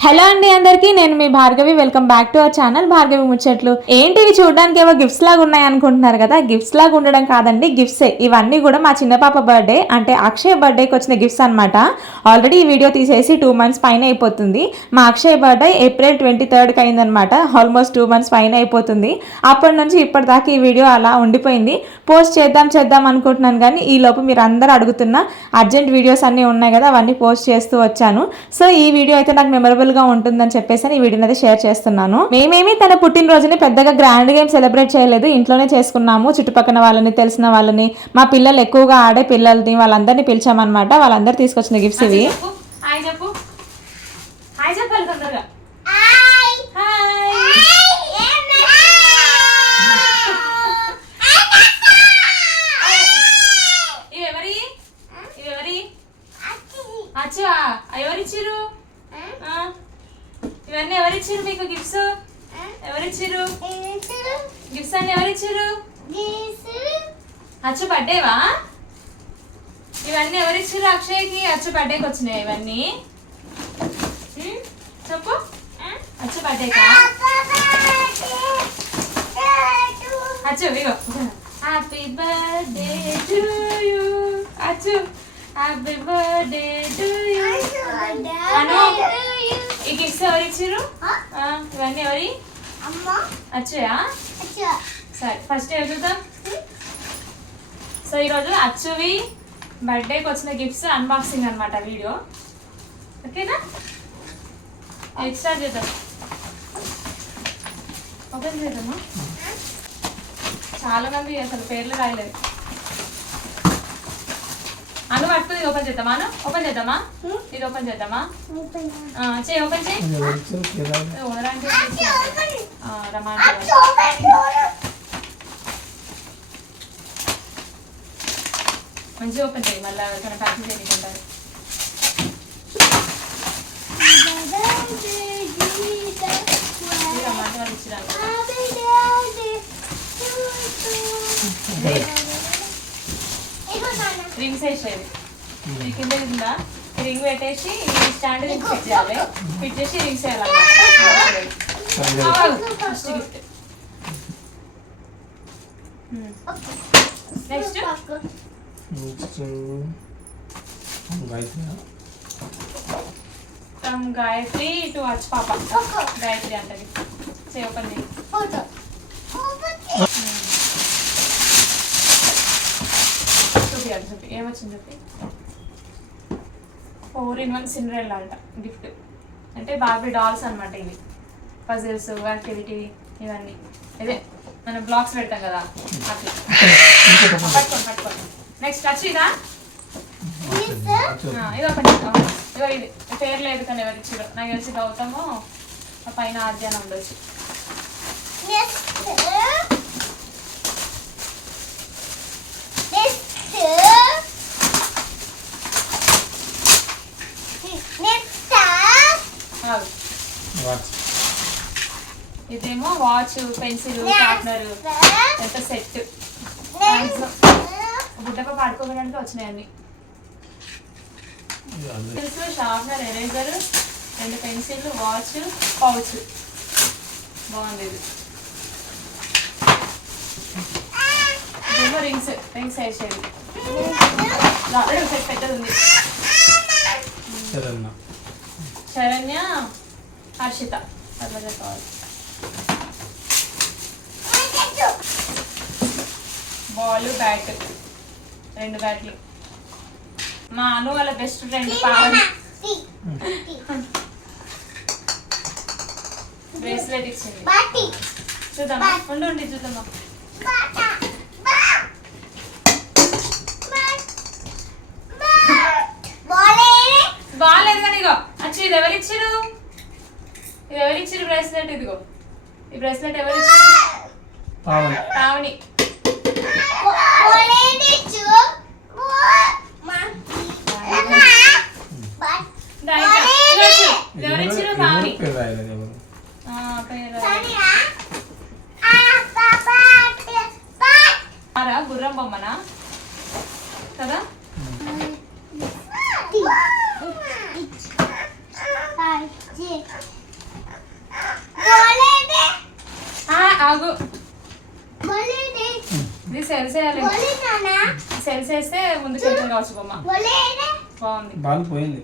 Hello అండి అందరికీ, నేను మీ Bhargavi. Welcome back to our channel Bhargavi ముచ్చట్లు. ఏంటివి చూడడానికి ఏవో గిఫ్ట్స్ లాగా ఉన్నాయి అనుకుంటున్నారు కదా. గిఫ్ట్స్ లాగా ఉండడం కాదండి, గిఫ్ట్సే ఇవన్నీ కూడా. మా చిన్న పాప బర్త్డే అంటే అక్షయ్ బర్త్డేకి వచ్చిన గిఫ్ట్స్ అనమాట. ఆల్రెడీ ఈ వీడియో తీసేసి 2 months పైన అయిపోతుంది. మా అక్షయ్ బర్త్డే April 23rd అయిందనమాట. ఆల్మోస్ట్ 2 months పైన అయిపోతుంది. అప్పటి నుంచి ఇప్పటిదాకా ఈ వీడియో అలా ఉండిపోయింది. పోస్ట్ చేద్దాం అనుకుంటున్నాను, కానీ ఈ లోపు మీరు అందరూ అడుగుతున్న అర్జెంట్ వీడియోస్ అన్నీ ఉన్నాయి కదా, అవన్నీ పోస్ట్ చేస్తూ వచ్చాను. సో ఈ వీడియో అయితే నాకు మెమరబుల్ గా ఉంటుందని చెప్పేసి ఈ వీడియోని అయితే షేర్ చేస్తున్నాను. మేమేమి తన పుట్టినరోజుని పెద్దగా గ్రాండ్ గా సెలబ్రేట్ చేయలేదు, ఇంట్లోనే చేసుకున్నాము. చుట్టుపక్కల వాళ్ళని, తెలిసిన వాళ్ళని, మా పిల్లలు ఎక్కువగా ఆడే పిల్లల్ని, వాళ్ళందరినీ పిలిచామన్నమాట. వాళ్ళందరూ తీసుకొచ్చిన గిఫ్ట్స్ ఇవి. ఎవరిచ్చిరు ఇవన్నీ? ఎవరిచ్చిరు మీకు గిఫ్ట్స్? ఎవరిచ్చిరు గిఫ్ట్స్ అన్ని? ఎవరిచ్చిరు? అచ్చు బర్త్డేవా? ఇవన్నీ ఎవరిచ్చిరు అక్షయ్కి? అచ్చు బర్త్డేకి వచ్చినాయి ఇవన్నీ. చెప్పు, అచ్చు బర్త్డేకా? అచ్చు ఇగో, హ్యాపీ బర్త్డే టు యూ. అచ్చు హ్యాపీ బర్త్డే టు యూ. ఈ గిఫ్ట్స్ ఎవరిచ్చిరు? ఇవన్నీ ఎవరి? అచ్చుయా? సరే, ఫస్ట్ చూద్దాం. సో ఈరోజు అచ్చువి బర్త్డేకి వచ్చిన గిఫ్ట్స్ అన్బాక్సింగ్ అనమాట వీడియో. ఓకేనా? స్టార్ట్ చేద్దాం. ఓపెన్ చేద్దామా? చాలా మంది అసలు పేర్లు రాయలేదు. అను పట్టుకుని ఓపెన్ చేద్దామా? అను ఓపెన్ చేద్దామా? ఇది ఓపెన్ చేద్దామా? చేయి, ఓపెన్ చేయి. మంచిగా ఓపెన్ చేయి, మళ్ళీ ఎవరికైనా ప్యాకింగ్ చేయకుంటారు. రమాంటి వాళ్ళు ఇచ్చిరా రింగ్స్ వేసేది. ఈ కింద ఉందా? రింగ్ పెట్టేసి ఈ స్టాండ్ ఫిట్ చేయాలి. ఫిట్ చేసి రింగ్స్ వేయాలి. First gift. Next from Gayatri to అచ్ పాప. గాయత్రి అంటది. చే ఓపెన్ చేయి. చూపి ఏమొచ్చింది చెప్పి. 4-in-1 సిండ్రెల్లా అంట గిఫ్ట్. అంటే బార్బీ డాల్స్ అనమాట. ఇవి పజిల్స్, యాక్టివిటీ ఇవన్నీ. ఇదే మనం బ్లాక్స్ పెడతాం కదా అట్లా. పట్టుకోండి. నెక్స్ట్ టచ్ ఇదా? ఇది ఓపెన్ చేద్దాం. ఇగో ఇది పేరు లేదు కానీ ఎవరు ఇచ్చిరో నాకు తెలిసి గౌతము, పైన ఆద్యాన ఉండొచ్చు. ఇదేమో వాచ్, పెన్సిల్, షార్ప్నర్, ఎంత సెట్. బుడ్డప పాడుకోవడానికి వచ్చినాయి అన్ని. Pencil, sharpener, eraser, 2 pencil, watch, pouch. బాగుంది ఇది. ఇదేమో రింగ్స్ వేసేది. సెట్ పెద్దది ఉంది. శరణ్య, హర్షిత అట్లా చెప్పాలి. బాల్, బ్యాట్, 2 బ్యాట్లు. మా అను వాళ్ళ బెస్ట్ ఫ్రెండ్ పావని బ్రేస్లెట్ ఇచ్చింది. చూద్దామా? ఉండి చూద్దామా? బాగాలేదు కానీ ఇగో అచ్చి. ఇది ఎవరిచ్చిరు? బ్రేస్లెట్? ఇదిగో ఈ బ్రేస్లెట్ ఎవరిచ్చిరు? పావని. ఎవరిచ్చిరు? పావని. గుర్రం బొమ్మనా కదా? ఆగు ఇది సెల్స్ వేయాలి సెల్స్ వేస్తే ముందుకు వెళ్తుంది కావచ్చు బొమ్మ బాగుంది బాల్ పోయింది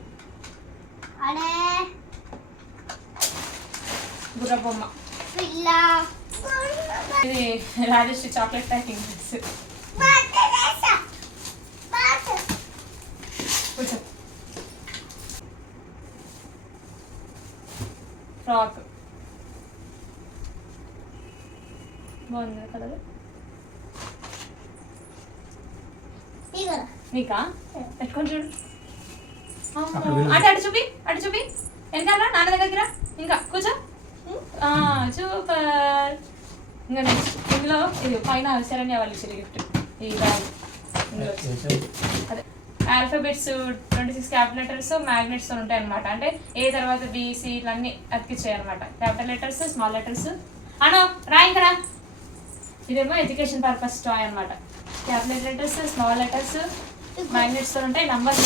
గుర్ర బొమ్మ ఇది రాజశ్రీ చాక్లెట్ ప్యాకింగ్ కూర్చో ఫ్రాక్ బాగుంది కలర్ నీకా పెట్టుకొని చూడు అటు చూపి వెనకాల నాన్న దగ్గరికి రా ఇంకా కూర్చో సూపర్ ఇంకా నెక్స్ట్ ఇందులో ఇది పైన శరణ్య వాళ్ళు ఇచ్చారు గిఫ్ట్ ఈ బ్యాగ్ అదే ఆల్ఫాబెట్స్ 26 క్యాపిటల్ లెటర్స్ మ్యాగ్నెట్స్ ఉంటాయి అనమాట అంటే ఏ తర్వాత బిసి ఇట్లన్నీ అతికిచ్చాయి అనమాట క్యాపిటల్ లెటర్స్ స్మాల్ లెటర్స్ అను రాయి కదా ఇదేమో ఎడ్యుకేషన్ పర్పస్ టాయ్ అనమాట capital letters small letters magnets ఉంటాయి నంబర్స్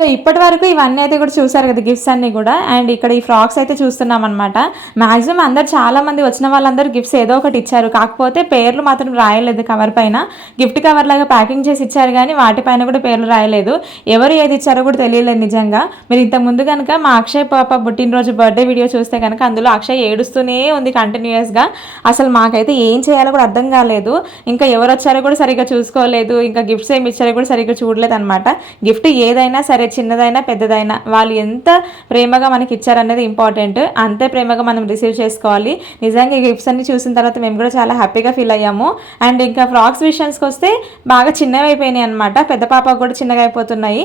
సో ఇప్పటి వరకు ఇవన్నీ అయితే కూడా చూసారు కదా గిఫ్ట్స్ అన్నీ కూడా. అండ్ ఇక్కడ ఈ ఫ్రాక్స్ అయితే చూస్తున్నాం అనమాట. మ్యాక్సిమం అందరు చాలా మంది వచ్చిన వాళ్ళందరూ గిఫ్ట్స్ ఏదో ఒకటి ఇచ్చారు, కాకపోతే పేర్లు మాత్రం రాయలేదు కవర్ పైన. గిఫ్ట్ కవర్ లాగా ప్యాకింగ్ చేసి ఇచ్చారు కానీ వాటిపైన కూడా పేర్లు రాయలేదు. ఎవరు ఏది ఇచ్చారో కూడా తెలియలేదు నిజంగా. మీరు ఇంతకు ముందు కనుక మా అక్షయ్ పాప పుట్టినరోజు బర్త్డే వీడియో చూస్తే కనుక అందులో అక్షయ్ ఏడుస్తూనే ఉంది కంటిన్యూస్గా. అసలు మాకైతే ఏం చేయాలో కూడా అర్థం కాలేదు. ఇంకా ఎవరు వచ్చారో కూడా సరిగ్గా చూసుకోలేదు, ఇంకా గిఫ్ట్స్ ఏమి ఇచ్చారో కూడా సరిగ్గా చూడలేదు అనమాట. గిఫ్ట్ ఏదైనా సరే చిన్నదైనా పెద్దదైనా వాళ్ళు ఎంత ప్రేమగా మనకి ఇచ్చారనేది ఇంపార్టెంట్. అంతే ప్రేమగా మనం రిసీవ్ చేసుకోవాలి. నిజంగా ఈ గిఫ్ట్స్ అన్ని చూసిన తర్వాత మేము కూడా చాలా హ్యాపీగా ఫీల్ అయ్యాము. అండ్ ఇంకా ఫ్రాక్స్ విషయానికి వస్తే బాగా చిన్నవి అయిపోయినాయి అనమాట. పెద్ద పాపకు కూడా చిన్నగా అయిపోతున్నాయి.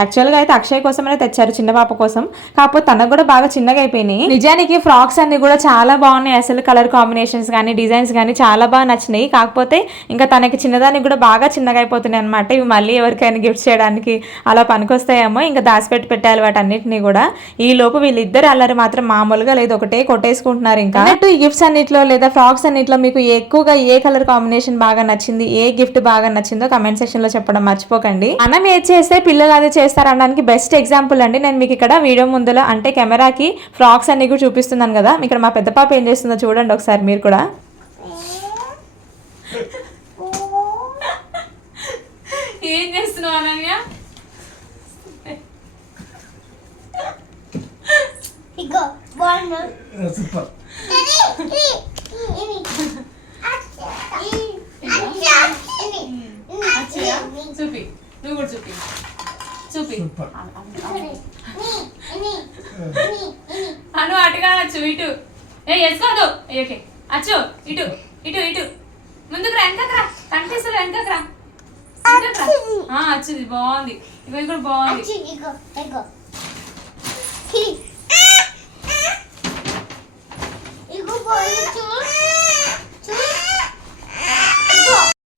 యాక్చువల్గా అయితే అక్షయ్ కోసమనే తెచ్చారు చిన్న పాప కోసం, కాకపోతే తనకు కూడా బాగా చిన్నగా అయిపోయినాయి. నిజానికి ఫ్రాక్స్ అన్ని కూడా చాలా బాగున్నాయి. అసలు కలర్ కాంబినేషన్స్ కానీ డిజైన్స్ కానీ చాలా బాగా నచ్చినాయి. కాకపోతే ఇంకా తనకి చిన్నదానికి కూడా బాగా చిన్నగా అయిపోతున్నాయి అనమాట. ఇవి మళ్ళీ ఎవరికైనా గిఫ్ట్స్ చేయడానికి అలా పనికొస్తాయేమో, ఇంకా దాచిపెట్టి పెట్టాలి వాటన్నిటిని కూడా. ఈ లోపు వీళ్ళిద్దరు అల్లరి మాత్రం మామూలుగా లేదు, ఒకటే కొట్టేసుకుంటున్నారు. ఇంకా ఈ గిఫ్ట్స్ అన్నిట్లో లేదా ఫ్రాక్స్ అన్నిట్లో మీకు ఎక్కువగా ఏ కలర్ కాంబినేషన్ బాగా నచ్చింది, ఏ గిఫ్ట్ బాగా నచ్చిందో కమెంట్ సెక్షన్ లో చెప్పడం మర్చిపోకండి. మనం ఏది చేస్తే పిల్లలు అదే చేస్తారనడానికి బెస్ట్ ఎగ్జాంపుల్ అండి. నేను మీకు ఇక్కడ వీడియో ముందులో అంటే కెమెరాకి ఫ్రాక్స్ అన్ని కూడా చూపిస్తున్నాను కదా. ఇక్కడ మా పెద్ద పాప ఏం చేస్తుందో చూడండి ఒకసారి మీరు కూడా. ఏం చేస్తున్నావు అనన్య? సూపర్. చూపి, నువ్వు కూడా చూపి చూపి. అను అటుగా వచ్చు, ఇటు వేసుకోదు. ఓకే అచ్చు, ఇటు ఇటు ఇటు ముందుకు రా, వెనకకు రా, కనిపిస్తుంది వెనకకు రా. వచ్చింది, బాగుంది. ఇవి కూడా బాగుంది.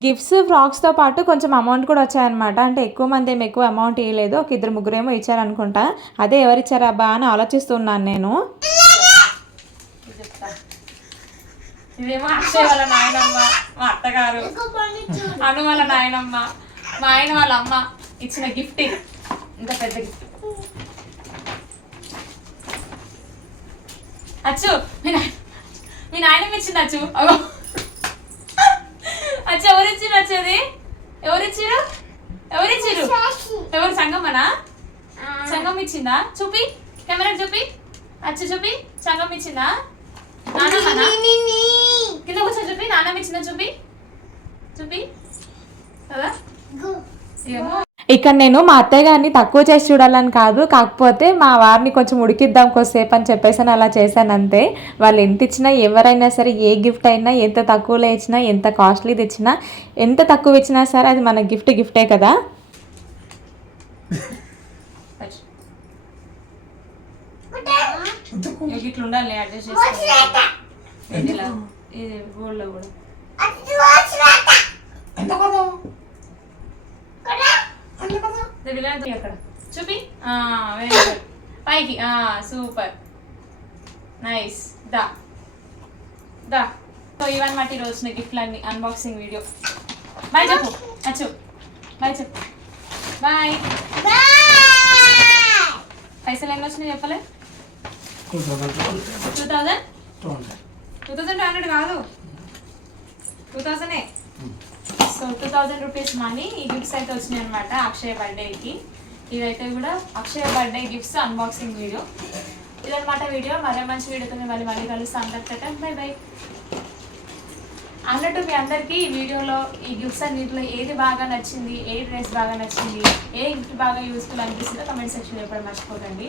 గిఫ్ట్స్ ఫ్రాక్స్తో పాటు కొంచెం అమౌంట్ కూడా వచ్చాయన్నమాట. అంటే ఎక్కువ మంది ఏమి ఎక్కువ అమౌంట్ ఇవ్వలేదు, ఒక 2-3 ఏమో ఇచ్చారనుకుంటా. అదే ఎవరిచ్చారా అబ్బా అని ఆలోచిస్తున్నాను నేను. ఇదేమో అక్షయ్ వాళ్ళ నాయనమ్మ, మా అత్తగారు, అను వాళ్ళ నాయనమ్మ, మా ఆయన వాళ్ళ అమ్మ ఇచ్చిన గిఫ్ట్. ఇంత పెద్ద గిఫ్ట్. అచ్చు మీ నాయనమ్మ ఇచ్చింది. అచ్చు అచ్చు ఎవరిచ్చిరు? వచ్చేది ఎవరిచ్చిరు? ఎవరు? సంగమ్మనా? సంగం ఇచ్చిందా? చూపి, కెమెరా చూపి. అచ్చు చూపి, సంగం ఇచ్చిందా? నానమ్మనా? కింద కూర్చొని చూపి. నానమ్మ ఇచ్చిందా? చూపి చూపి కదా. ఏమో ఇక్కడ నేను మా అత్తయ్య గారిని తక్కువ చేసి చూడాలని కాదు, కాకపోతే మా వారిని కొంచెం ఉడికిద్దాం కొద్దిసేపు అని చెప్పేసి అలా చేశాను అంతే. వాళ్ళు ఎంత ఇచ్చినా, ఎవరైనా సరే, ఏ గిఫ్ట్ అయినా ఎంత తక్కువలో ఇచ్చినా, ఎంత కాస్ట్లీది ఇచ్చినా, ఎంత తక్కువ ఇచ్చినా సరే అది మన గిఫ్టే కదా. ఇట్లా ఉండాలి, అడ్జస్ట్ చేసుకోవాలి. ఇది గోల్డ్లో కూడా అక్కడ చూపి. Very good. పైకి. Super, nice. దా సో ఇవన్నమాట ఈరోజు వచ్చిన గిఫ్ట్లు అన్ని అన్బాక్సింగ్ వీడియో. బాయ్ చెప్పు అచ్చు, బాయ్ చెప్పు. బాయ్. ఎంతలో వచ్చినాయి చెప్పలే? 2000 2200 కాదు, 2000. సో 2000 రూపీస్ మనీ ఈ గిఫ్ట్స్ అయితే వచ్చినాయి అనమాట అక్షయ్ బర్త్డేకి. ఇదైతే కూడా Akshay birthday gifts unboxing video ఇదనమాట. వీడియో మరో మంచి వీడియోతో మళ్ళీ కలుస్తాం. అందరికీ బై బై. అన్నట్టు మీ అందరికీ ఈ వీడియోలో ఈ గిఫ్ట్స్ అన్నింటిలో ఏది బాగా నచ్చింది, ఏ డ్రెస్ బాగా నచ్చింది, ఏ గిఫ్ట్ బాగా యూస్ఫుల్ అనిపిస్తుందో కమెంట్ సెక్షన్లో చెప్పడం మర్చిపోకండి.